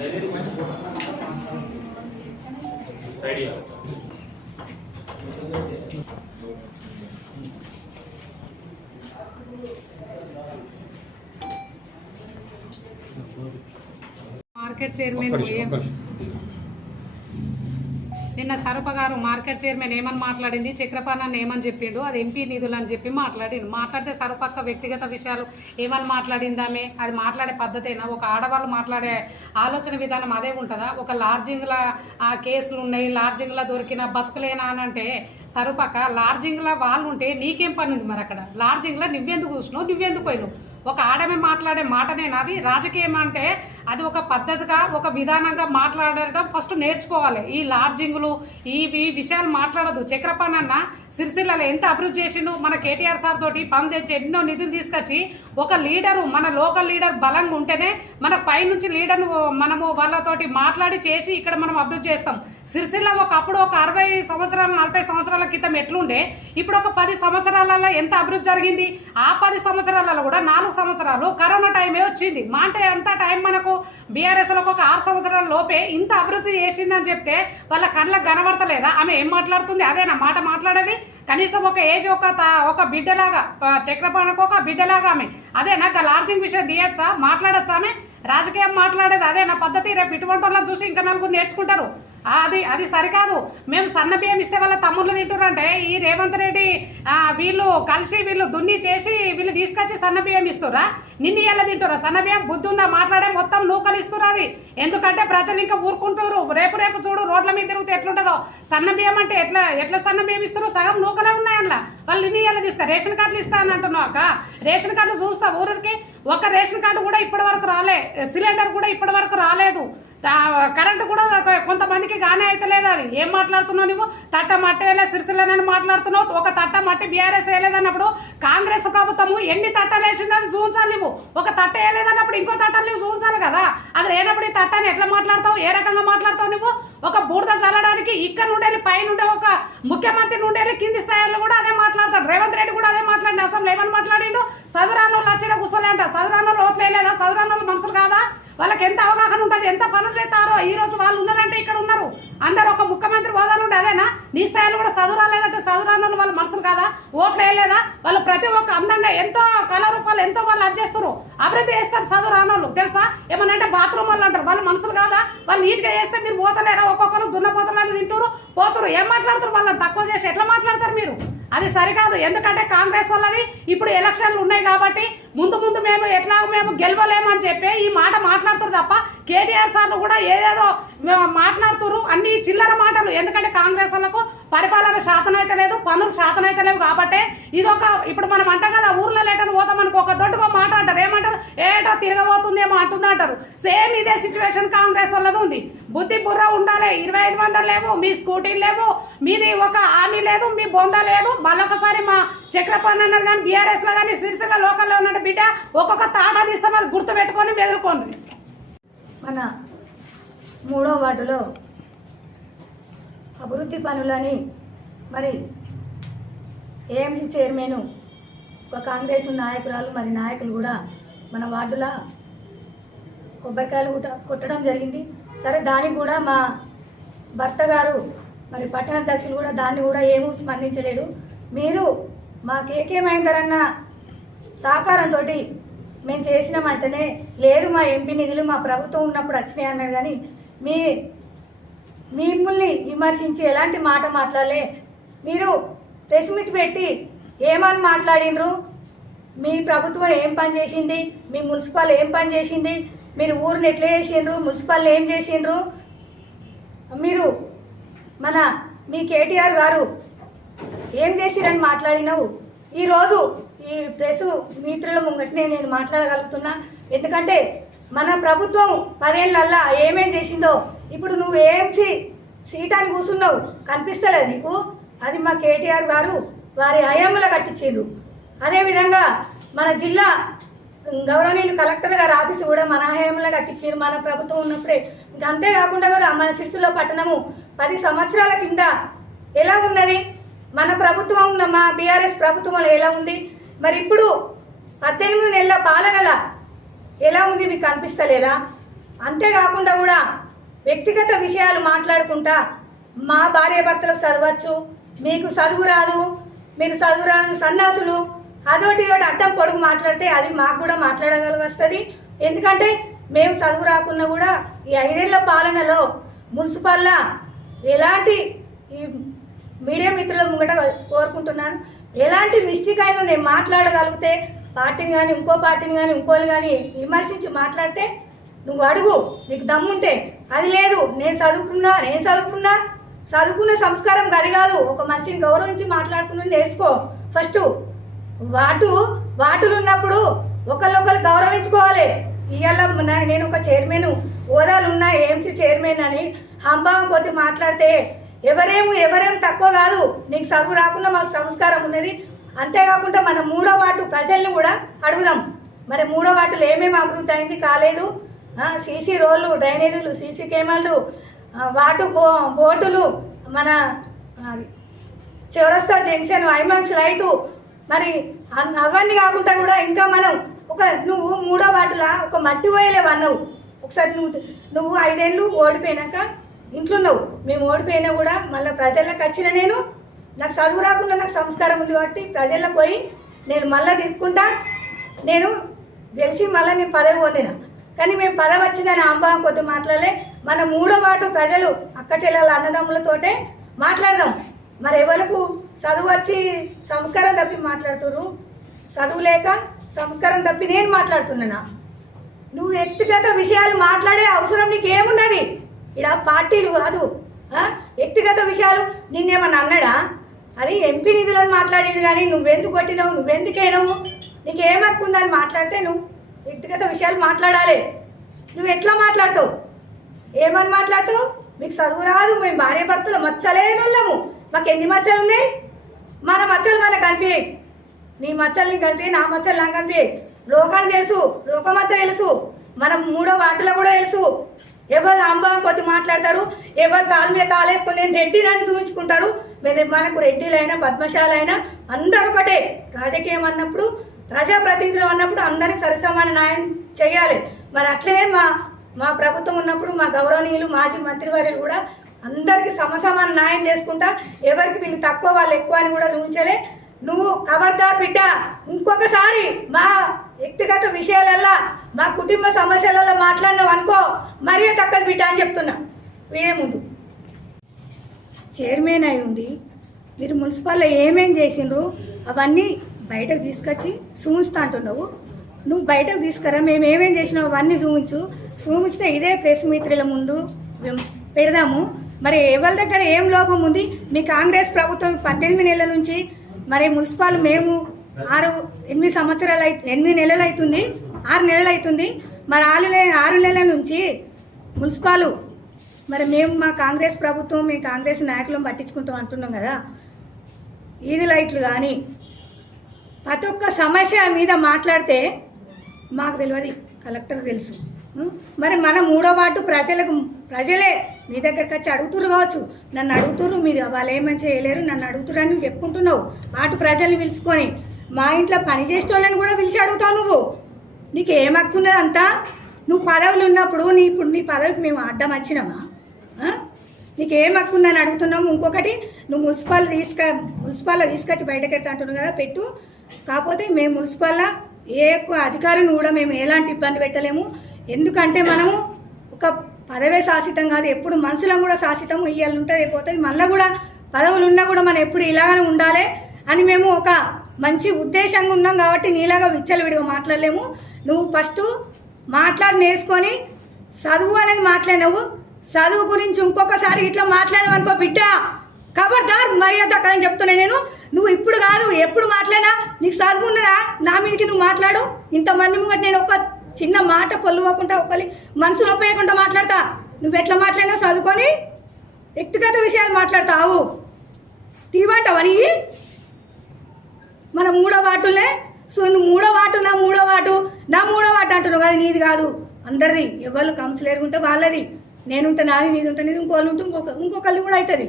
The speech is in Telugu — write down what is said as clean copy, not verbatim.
మార్కెట్ చైర్మన్ నిన్న సరూప గారు మార్కెట్ చైర్మన్ ఏమని మాట్లాడింది, చక్రపాణాన్ని ఏమని చెప్పిండు, అది ఎంపీ నిధులు అని చెప్పి మాట్లాడితే సరూపక్క వ్యక్తిగత విషయాలు ఏమని మాట్లాడిందామే, అది మాట్లాడే పద్ధతేనా? ఒక ఆడవాళ్ళు మాట్లాడే ఆలోచన విధానం అదే ఉంటుందా? ఒక లాడ్జింగ్ల కేసులు ఉన్నాయి, లాడ్జింగ్లో దొరికిన బతుకులేనా అని అంటే సరూపక్క లాడ్జింగ్లో వాళ్ళు ఉంటే నీకేం పని ఉంది? మరి అక్కడ లాడ్జింగ్లో నువ్వెందుకు కూర్చున్నావు, నువ్వెందుకు పోయినావు? ఒక ఆడమే మాట్లాడే మాటనేనా అది? రాజకీయం అంటే అది ఒక పద్ధతిగా ఒక విధానంగా మాట్లాడడం ఫస్ట్ నేర్చుకోవాలి. ఈ లాడ్జింగ్లు ఈ విషయాలు మాట్లాడదు. చక్రపాణన్న సిరిసిల్లలో ఎంత అభివృద్ధి చేసిండు, మన కేటీఆర్ సార్ తోటి పని తెచ్చి ఎన్నో నిధులు తీసుకొచ్చి ఒక లీడరు మన లోకల్ లీడర్ బలంగా ఉంటేనే మన పైనుంచి లీడర్ను మనము వాళ్ళతోటి మాట్లాడి చేసి ఇక్కడ మనం అభివృద్ధి చేస్తాం. సిరిసిల్ల ఒకప్పుడు ఒక 60 సంవత్సరాలు 40 సంవత్సరాల క్రితం ఎట్లుండే, ఇప్పుడు ఒక 10 సంవత్సరాలలో ఎంత అభివృద్ధి జరిగింది. ఆ 10 సంవత్సరాలలో కూడా 4 సంవత్సరాలు కరోనా టైమే వచ్చింది. మా అంటే అంత టైం మనకు బీఆర్ఎస్లకు ఒక 6 సంవత్సరాల లోపే ఇంత అభివృద్ధి చేసిందని చెప్తే వాళ్ళ కళ్ళకు కనబడతలేదా? ఆమె ఏం మాట్లాడుతుంది? అదేనా మాట మాట్లాడేది? కనీసం ఒక ఏజ్ ఒక బిడ్డలాగా చక్రపాణకు ఒక బిడ్డలాగా ఆమె అదేనా? లార్జింగ్ విషయం తీయచ్చా, మాట్లాడచ్చా? ఆమె రాజకీయం మాట్లాడేది అదేనా పద్ధతి? రేపు ఇటువంటి వాళ్ళని చూసి ఇంకా నలుగురు నేర్చుకుంటారు. అది సరికాదు. మేము సన్న బియ్యం ఇస్తే వాళ్ళ తమ్ముళ్ళు తింటారంటే ఈ రేవంత్ రెడ్డి వీళ్ళు కలిసి వీళ్ళు దున్ని చేసి వీళ్ళు తీసుకొచ్చి సన్న బియ్యం ఇస్తురా? నిన్ను ఎలా తింటారా సన్న బియ్యం? బుద్ధి ఉందా? మాట్లాడే మొత్తం నూకలు ఇస్తున్నారు. అది ఎందుకంటే ప్రజలు ఇంకా ఊరుకుంటారు. రేపు చూడు రోడ్ల మీద తిరిగితే ఎట్లుంటుందో. సన్న బియ్యం అంటే ఎట్లా సన్న బియ్యం ఇస్తారు? సగం నూకలే ఉన్నాయి అందులో. వాళ్ళు నిన్ను ఎలా తీస్తారు? రేషన్ కార్డులు ఇస్తా అని అంటున్నావు అక్క. రేషన్ కార్డు చూస్తా ఊరికి ఒక రేషన్ కార్డు కూడా ఇప్పటి వరకు రాలే. సిలిండర్ కూడా ఇప్పటి వరకు రాలేదు. కరెంటు కూడా కొంతమందికి గానే అయితే లేదు. అది ఏం మాట్లాడుతున్నావు నువ్వు? తట్ట మట్టి వేలే సిరిసిల్లని మాట్లాడుతున్నావు. ఒక తట్ట మట్టి బీఆర్ఎస్ వేయలేదన్నప్పుడు కాంగ్రెస్ ప్రభుత్వము ఎన్ని తట్టలు వేసిందని చూపించాలి. నువ్వు ఒక తట్ట వేయలేదన్నప్పుడు ఇంకో తట్టలు నువ్వు చూపించాలి కదా. అది లేనప్పుడు ఈ తట్టని ఎట్లా మాట్లాడతావు? ఏ రకంగా మాట్లాడతావు నువ్వు? ఒక బూడిద చల్లడానికి ఇక్కడ నుండి పైనుండే ఒక ముఖ్యమంత్రి నుండి కింది స్థాయిలో కూడా అదే మాట్లాడతాడు. రేవంత్ రెడ్డి కూడా అదే మాట్లాడి అసలు ఏమని మాట్లాడిండు? చదువురాని వాళ్ళు వచ్చేలా కూర్చోలే అంట. చదువురాని వాళ్ళు ఓట్లు వేయలేదా? చదువురాని వాళ్ళు మనుషులు కాదా? వాళ్ళకి ఎంత అవగాహన ఉంటుంది, ఎంత పనులు చేస్తారో. ఈ రోజు వాళ్ళు ఉన్నారంటే ఇక్కడ ఉన్నారు అందరు. ఒక ముఖ్యమంత్రి హోదాలు ఉండే అదేనా? నీ స్థాయిలో కూడా చదువు రాలేదంటే చదువురాని వాళ్ళు మనుషులు కాదా? ఓట్లు వేయలేదా? వాళ్ళు ప్రతి ఒక్క అందంగా ఎంతో కళారూపాలు ఎంతో వాళ్ళు అడ్జేస్తారు, అభివృద్ధి చేస్తారు. చదువు రాని వాళ్ళు తెలుసా? ఏమనంటే బాత్రూమ్ వాళ్ళు అంటారు. వాళ్ళు మనుషులు కాదా? వాళ్ళు నీట్గా చేస్తే మీరు పోతలేరా? ఒక్కొక్కరు దున్నపోతలని తింటారు పోతురు. ఏం మాట్లాడుతారు? వాళ్ళని తక్కువ చేసి ఎట్లా మాట్లాడతారు మీరు? అది సరికాదు. ఎందుకంటే కాంగ్రెస్ వాళ్ళది ఇప్పుడు ఎలక్షన్లు ఉన్నాయి కాబట్టి ముందు మేము గెలవలేమని చెప్పి ఈ మాట మాట్లాడుతారు తప్ప కేటీఆర్ సార్లు కూడా ఏదేదో మాట్లాడుతారు. అన్ని చిల్లర మాటలు. ఎందుకంటే కాంగ్రెస్ వాళ్ళకు పరిపాలన శాతనైతే లేదు, పనులు శాతనైతే లేవు కాబట్టి ఇదొక ఇప్పుడు మనం అంటాం కదా ఊర్లో లేటని పోతామనుకో ఒక దొడ్డుగా మాట అంటారు. ఏమంటారు? ఏటో తిరగబోతుందేమో అంటుంది అంటారు. సేమ్ ఇదే సిచ్యువేషన్ కాంగ్రెస్ వాళ్ళది ఉంది. బుద్ధి బుర్ర ఉండాలి. 25 లేవు, మీ స్కూటీలు లేవు, మీది ఒక హామీ లేదు, మీ బొంద లేదు. మళ్ళొకసారి మా చక్రపాణి అన్నారు కానీ బీఆర్ఎస్లో కానీ సిరిసిల్ల లోకల్లో ఉన్నట్టు బిడ్డ ఒక్కొక్క తాట తీస్తాం. అది గుర్తు పెట్టుకొని మెదులుకోండి. మన 3వ వార్డులో అభివృద్ధి పనులని మరి ఏఎంసీ చైర్మన్ ఒక కాంగ్రెస్ నాయకురాలు మరి నాయకులు కూడా మన వార్డులో కొబ్బరికాయలు కొట్టడం జరిగింది. సరే దానికి కూడా మా భర్త గారు మరి పట్టణ అధ్యక్షులు కూడా దాన్ని కూడా ఏమీ స్పందించలేడు. మీరు మా కేకే మహేందర్ అన్న సహకారంతో మేము చేసినామంటేనే లేదు మా ఎంపీ నిధులు మా ప్రభుత్వం ఉన్నప్పుడు వచ్చినాయి అన్నాడు. కానీ మిమ్మల్ని విమర్శించి ఎలాంటి మాట మాట్లాడలే. మీరు ప్రెస్ మీట్ పెట్టి ఏమని మాట్లాడినరు? మీ ప్రభుత్వం ఏం పని చేసింది? మీ మున్సిపల్ ఏం పని చేసింది? మీరు ఊరిని ఎట్లా చేసిండ్రు? మున్సిపల్ ఏం చేసిండ్రు? మీరు మీ కేటీఆర్ గారు ఏం చేసిరని మాట్లాడినావు. ఈరోజు ఈ ప్రెస్ మిత్రుల ముంగటనే నేను మాట్లాడగలుగుతున్నా. ఎందుకంటే మన ప్రభుత్వం 10 ఏళ్ళల్లా ఏమేం చేసిందో ఇప్పుడు నువ్వు ఏఎంసీ సీటాన్ని కూర్చున్నావు కనిపిస్తలేదు నీకు. అది మా కేటీఆర్ గారు వారి హయాంలో కట్టించారు. అదేవిధంగా మన జిల్లా గౌరవనీయులు కలెక్టర్ గారు ఆఫీసు కూడా మన హయాంలో కట్టించారు మన ప్రభుత్వం ఉన్నప్పుడే. ఇంకా అంతేకాకుండా కూడా మన సిరిసిల్ల పట్టణము 10 సంవత్సరాల కింద ఎలా ఉన్నది? మన ప్రభుత్వం ఉన్న మా బీఆర్ఎస్ ప్రభుత్వంలో ఎలా ఉంది? మరి ఇప్పుడు 18 నెలల పాలనల ఎలా ఉంది మీకు కనిపిస్తలేదా? అంతేకాకుండా కూడా వ్యక్తిగత విషయాలు మాట్లాడుకుంటా మా భార్య భర్తలకు చదవచ్చు, మీకు చదువు రాదు, మీరు చదువు రాని సన్నాసులు, అదొకటి ఒకటి అడ్డం పొడుగు మాట్లాడితే అది మాకు కూడా మాట్లాడగలిగి వస్తుంది. ఎందుకంటే మేము చదువు రాకున్నా కూడా ఈ 5 ఏళ్ల పాలనలో మున్సిపల్లా ఎలాంటి ఈ మీడియా మిత్రుల ముంగట కోరుకుంటున్నాను, ఎలాంటి మిస్టేక్ అయినా నేను మాట్లాడగలిగితే పార్టీని కానీ ఇంకో పార్టీని కానీ ఇంకోళ్ళు కానీ విమర్శించి మాట్లాడితే నువ్వు అడుగు, నీకు దమ్ముంటే. అది లేదు, నేను చదువుకున్న సంస్కారం కలిగాదు. ఒక మనిషిని గౌరవించి మాట్లాడుకుని నేర్చుకో ఫస్ట్. వాటులు ఉన్నప్పుడు ఒకళ్ళొకరు గౌరవించుకోవాలి. ఇవాళ నేను ఒక చైర్మన్ హోదాలు ఉన్నా ఏఎంసీ చైర్మన్ అని హంభావం కొద్ది మాట్లాడితే ఎవరేం తక్కువ కాదు. నీకు చదువు రాకుండా మాకు సంస్కారం ఉన్నది. అంతేకాకుండా మన 3వ వార్డు ప్రజల్ని కూడా అడుగుదాం, మరి 3వ వార్డులో ఏమేమి అభివృద్ధి అయింది కాలేదు. సీసీ రోడ్లు, డ్రైనేజీలు, సీసీ కెమెరాలు, వాటర్ బోటులు, మన చౌరస్తా జంక్షన్, ఐమాక్స్ లైటు, మరి అవన్నీ కాకుండా కూడా ఇంకా మనం నువ్వు 3వ వార్డులా ఒక మట్టి పోయలేవన్నావు. ఒకసారి నువ్వు 5 ఏళ్ళు ఓడిపోయినాక ఇంట్లో ఉన్నావు. మేము ఓడిపోయినా కూడా మళ్ళీ ప్రజలకు వచ్చిన నాకు చదువు రాకుండా నాకు సంస్కారం ఉంది కాబట్టి ప్రజలకు పోయి నేను మళ్ళీ తిప్పుకుంటా. నేను గెలిచి మళ్ళీ నేను పదవి పొందిన, కానీ మేము పదవి వచ్చిందని అంబాం కొద్ది మాట్లాడలే. మన 3వ వార్డు ప్రజలు అక్క చెల్లెల అన్నదమ్ములతోటే మాట్లాడదాం. మరి ఎవరికి చదువు వచ్చి సంస్కారం తప్పి మాట్లాడుతున్నారు, చదువు లేక సంస్కారం తప్పి నేను మాట్లాడుతున్నానా? నువ్వు వ్యక్తిగత విషయాలు మాట్లాడే అవసరం నీకు ఏమున్నది? ఇక్కడ పార్టీలు కాదు, వ్యక్తిగత విషయాలు. నిన్నేమన్నా అన్నాడా? అది ఎంపీ నిధులను మాట్లాడేది, కానీ నువ్వెందుకు కొట్టినావు, నువ్వెందుకైనావు, నీకు ఏం హక్కు ఉందని మాట్లాడితే నువ్వు వ్యక్తిగత విషయాలు మాట్లాడాలి. నువ్వు ఎట్లా మాట్లాడతావు, ఏమని మాట్లాడతావు? మీకు చదువు రాదు, మేము భార్య భర్తలు మచ్చలేనోళ్ళము, మాకు ఎన్ని మచ్చలు ఉన్నాయి? మన మచ్చలు మనకు కనిపించాయి, నీ మచ్చలు నీకు కనిపించాయి, నా మచ్చలు నాకు కనిపించాయి. లోకాన్ని తెలుసు, లోకమంతా తెలుసు, మనం 3వ వార్డులో కూడా తెలుసు. ఎవరు అంబాం కొద్ది మాట్లాడతారు, ఎవరు కాలు మీద కాలేసుకొని నేను రెడ్డిని చూపించుకుంటారు. మనకు రెడ్డిలైనా పద్మశాలైనా అందరూ ఒకటే. రాజకీయం అన్నప్పుడు, ప్రజాప్రతినిధులు అన్నప్పుడు అందరినీ సరిసమాన న్యాయం చేయాలి. మరి అట్లనే మా ప్రభుత్వం ఉన్నప్పుడు మా గౌరవనీయులు మాజీ మంత్రివర్యులు కూడా అందరికీ సమసమాన న్యాయం చేసుకుంటా. ఎవరికి వీళ్ళు తక్కువ వాళ్ళు ఎక్కువ అని కూడా చూపించలే. నువ్వు ఖబర్దార్ బిడ్డ, ఇంకొకసారి మా వ్యక్తిగత విషయాలల్లో మా కుటుంబ సమస్యలలో మాట్లాడినావు అనుకో, మరీ తక్కువ బిడ్డ అని చెప్తున్నా. వీడే ముందు చైర్మన్ అయి ఉండి మీరు మున్సిపల్లో ఏమేం చేసిండ్రు అవన్నీ బయటకు తీసుకొచ్చి చూపిస్తా అంటున్నావు. నువ్వు బయటకు తీసుకురా, మేము ఏమేం చేసినావు అవన్నీ చూపిస్తే ఇదే ప్రెస్ మిత్రుల ముందు పెడదాము. మరి ఎవరి దగ్గర ఏం లోపం ఉంది? మీ కాంగ్రెస్ ప్రభుత్వం 18 నెలల నుంచి, మరి మున్సిపల్ మేము 8 నెలలు అవుతుంది, 6 నెలలు అవుతుంది. మరి 6 నెలల నుంచి మున్సిపల్ మరి మేము మా కాంగ్రెస్ ప్రభుత్వం, మేము కాంగ్రెస్ నాయకులను పట్టించుకుంటాం అంటున్నాం కదా. ఈది లైట్లు కానీ ప్రతి ఒక్క సమస్య మీద మాట్లాడితే మాకు తెలియదు, కలెక్టర్కి తెలుసు. మరి మన 3వ వార్డు ప్రజలే నీ దగ్గరికి వచ్చి అడుగుతురు కావచ్చు, నన్ను అడుగుతురు, మీరు వాళ్ళు ఏమని చేయలేరు, నన్ను అడుగుతురు అని చెప్పుకుంటున్నావు. వాటి ప్రజల్ని పిలుచుకొని మా ఇంట్లో పని చేసే వాళ్ళని కూడా పిలిచి అడుగుతావు. నువ్వు నీకు ఏం హక్కున్నదంతా? నువ్వు పదవులు ఉన్నప్పుడు ఇప్పుడు నీ పదవికి మేము అడ్డం వచ్చినామా? నీకు ఏం హక్కుందని అడుగుతున్నాము. ఇంకొకటి, నువ్వు మున్సిపల్లో తీసుకొచ్చి బయటకు వెళ్తా అంటున్నావు కదా, పెట్టు. కాకపోతే మేము మున్సిపల్లో ఏ ఎక్కువ అధికారిని కూడా మేము ఎలాంటి ఇబ్బంది పెట్టలేము. ఎందుకంటే మనము ఒక పదవే శాశ్వతం కాదు, ఎప్పుడు మనుషులను కూడా శాశ్వతం. ఇవాళ ఉంటుంది, అయిపోతుంది. మళ్ళీ కూడా పదవులు ఉన్నా కూడా మనం ఎప్పుడు ఇలాగనే ఉండాలి అని మేము ఒక మంచి ఉద్దేశంగా ఉన్నాం. కాబట్టి నీలాగా విచ్చలవిడిగా మాట్లాడలేము. నువ్వు ఫస్ట్ నేర్చుకొని చదువు అనేది మాట్లాడినావు. చదువు గురించి ఇంకొకసారి ఇట్లా మాట్లాడినావు అనుకో బిడ్డ, ఖబర్దార్, మర్యాద అని చెప్తున్నా నేను. నువ్వు ఇప్పుడు కాదు, ఎప్పుడు మాట్లాడినా నీకు చదువు ఉన్నదా? నా మీదకి నువ్వు మాట్లాడు. ఇంతమంది ముంగట నేను ఒక చిన్న మాట పొల్లుకోకుండా ఒకరి మనసు నొప్పేయకుండా మాట్లాడతా. నువ్వు ఎట్లా మాట్లాడినా చదువుకొని వ్యక్తిగత విషయాలు మాట్లాడతావు. తీవంటావని మన 3వ వార్డులే. సో నువ్వు 3వ వార్డు, నా 3వ వార్డు అంటున్నావు కదా, నీది కాదు, అందరిది. ఎవరు కౌన్సిలర్ ఉంటే వాళ్ళది, నేనుంటే నాది, నీది ఉంటే నీది, ఇంకోళ్ళు ఉంటే ఇంకొకళ్ళు కూడా అవుతుంది.